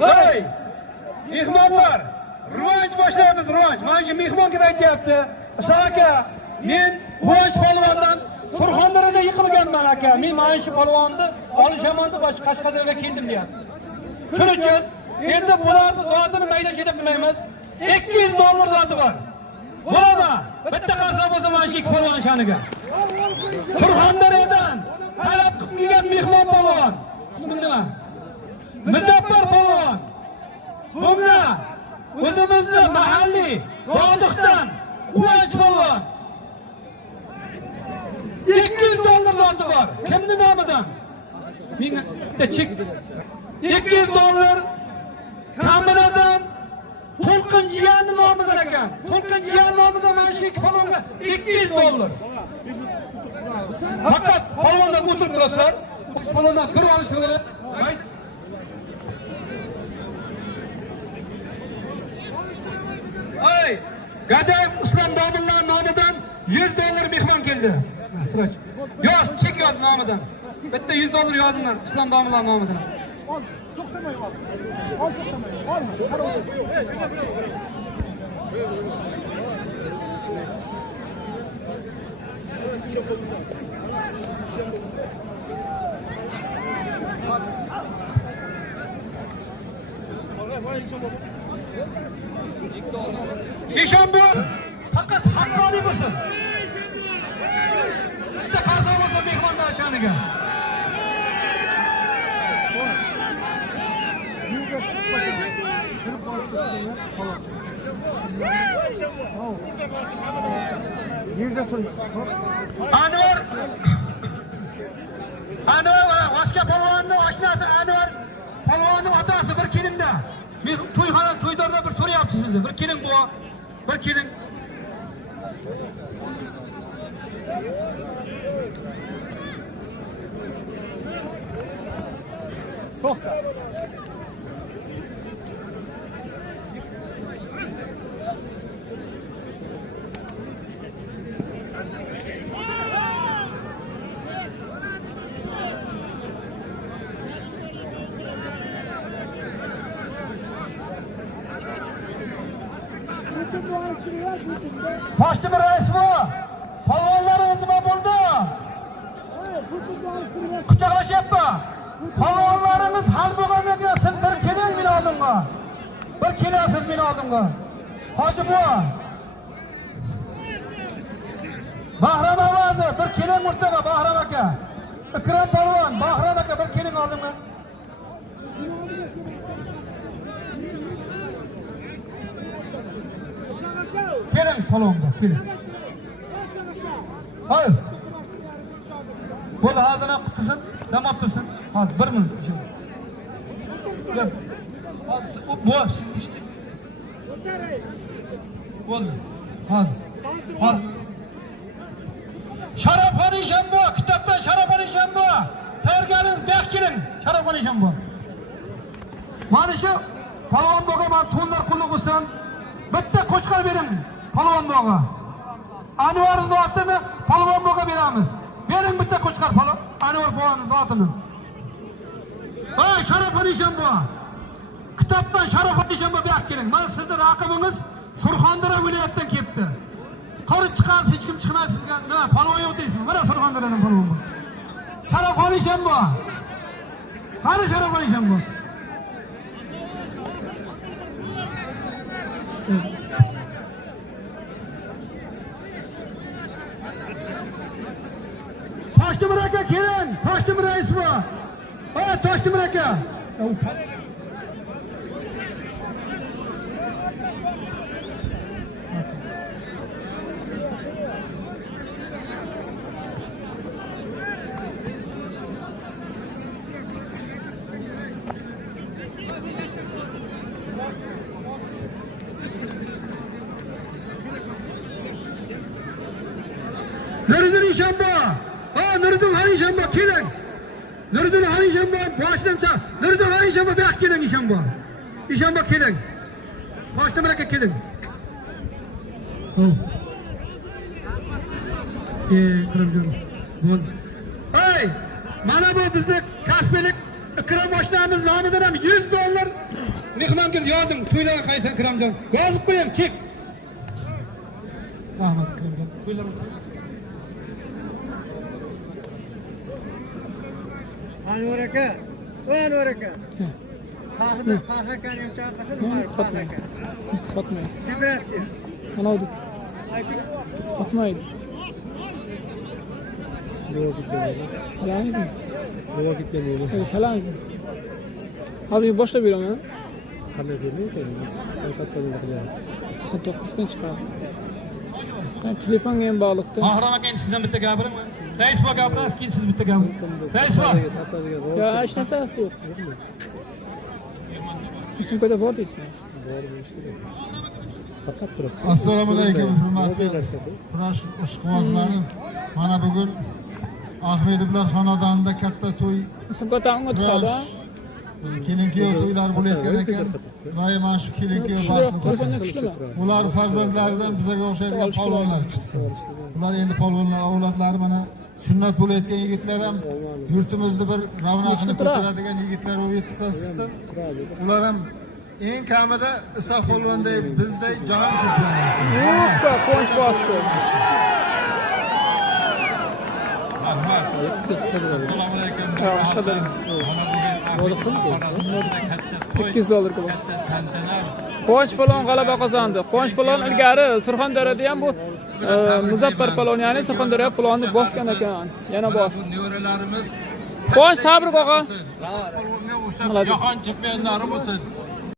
Hey! Mehmonlar, rivoj boshlaymiz, rivoj. Mana shu mehmon kim aytayapti? Ishaq aka, men Quvonch polvondan Surxondaryoda yiqilganman aka. Men mana shu polvonni olishaman deb Qashqadaryoga keldim deyapti. Shuning uchun endi bularni zotini maydashida qilmaymiz. $200 zoti bor. Bo'lama. Bitta qarsa bo'lsa mana shu ikki polvon shaniga. Surxondaryodan talab qilib kelgan mehmon polvon. Ismi nima? Muzaffar polvon. Bunga o'zimizni mahalliy Vodiqdan Quvonch polvon. $200 zoti bor. Kimning nomidan? Menga chek. $200 Kameradan To'lqin jiyanning nomidan ekan. To'lqin jiyan nomidan mana shu ikki polvonga $200. Faqat polvondan o'tirib turasizlar. Polvondan bir olish kerak. Ay, Gadayev Islom Domillar nomidan $100 mehmon keldi. Siroj. Yoz, chek yoz nomidan. Bitta $100 yozinglar Islom Domillar nomidan. To'xtamay ol. To'xtamay. Bormi? Eshonbo faqat haqqoniy bo'lsin. Bitta qarza bo'lsa mehmondan shaniga. Anvar boshqa polvonni oshnasi Anvar polvonning otasi bir kelinda. Men to'ydarda bir so'rayapsiz sizni. Bir kelin bu. Bir kelin. To'xta. Başlı bir reis bu. Polvonlar o'zima bo'ldi. Quchoqlashyapti. Polvonlarimiz hal bo'lganlarga siz bir keling men oldimga. Bir kelasiz men oldimga. Hoji buva. Bahram ovozi bir keling o'rtaga Bahram aka. Ikrom polvon, Bahram aka bir keling oldimga. Keling polvonga, keling. Hayır. Bu da ağzına kutlasın, damap dursun. Hadi bir minut. Gel. Bu siz işte. Oldu. Hadi. Hadi. Şarap arayacağım bu. Kitaptan şarap arayacağım bu. Terganın bekkirin. Şarap arayacağım bu. Bana şu polvon boğaman tonlar kulluk olsun. Bitta koçkar benim polvon boğa. Anvar zatını polvon boğa beramiz. Benim bitta koçkar polvon. Anvar boğanın zatını. Ay şarap arayacağım bu. Kitaptan şarap arayacağım bu bekkirin. Bana sizde rakibiniz Surxondaryo viloyatidan kelibdi. Qori chiqasiz hech kim chiqmaysiz sizga. Nima polvon yo'q deysizmi? Mana Surxondaryodan polvon bor. Sharaf olisham bu. Qani sharaf olisham bu. Toshtemir aka keling. Toshtemir rais bu. Ha, Toshtemir aka. Nuriddin Ishonbo. Ha, Nuriddin Ishonbo keling. Nuriddin Ishonbo boshlamcha. Nuriddin Ishonbo bu yoqqa keling Ishonbo. Ishonbo keling. Toshtemir aka keling. Qirib. ey, mana bu bizni kasbiylik ikrom oshnamiz nomidan ham $100 mehmonga yozing, to'ylarga qaysan Ikromjon. Yozib qo'ying, chek. Rahmat Ikromjon. To'ylarga Anvar aka. Anvar aka. Fahri akani ham chaqirsin. Fahri aka. Qotmaydi. Vibratsiya. Qanavdi? Ayting. Qotmaydi. Salamingizmi? Nima ketgan edi? Salamingizmi? Abi boshlab beraman. Qanday bermaydi? Qayerdan qilyapti? Sen 9dan chiqadi. Ben telefonga ham bog'liqda. Mahram aka, sizdan bitta gapirimi? Rais bor gapirasiz, keyin siz bitta gapir. Rais bor. Ya hech narsasi yo'q. Sumkada bor deysizmi? Faqat turib. Assalomu alaykum hurmatli kurash ishqibozlari. Mana bugun Ahmedovlar xonadonida katta to'y, Sumkada o'tadi. kelin-kuyov to'ylari bo'layotgan ekan. Va mana shu kelin-kuyov Telefonga baxtli tushdimi? ular farzandlaridan bizga o'xshaydigan polvonlar chiqsin. Ular endi polvonlar avlodlari mana sunnat bo'layotgan yigitlar ham yurtimizni bir ravnaqini ko'taradigan yigitlar bo'lib yetishsin. Ular ham eng kamida Isoq polvonday bizday jahon chempioni. Yo'q, quvonch bosdi. Assalomu alaykum. Ha, ashqadan. $8 bosdi. Quvonch Polvon g'alaba qozondi. Quvonch Polvon ilgari Surxondaryoda ham bu Muzaffar Polvon, ya'ni Surxondaryo Polvonni bosgan ekan. Yana bosdi. Nevaralarimiz Quvonch tabrik og'a. polvonga o'xshab jahon chempionlari bo'lsin.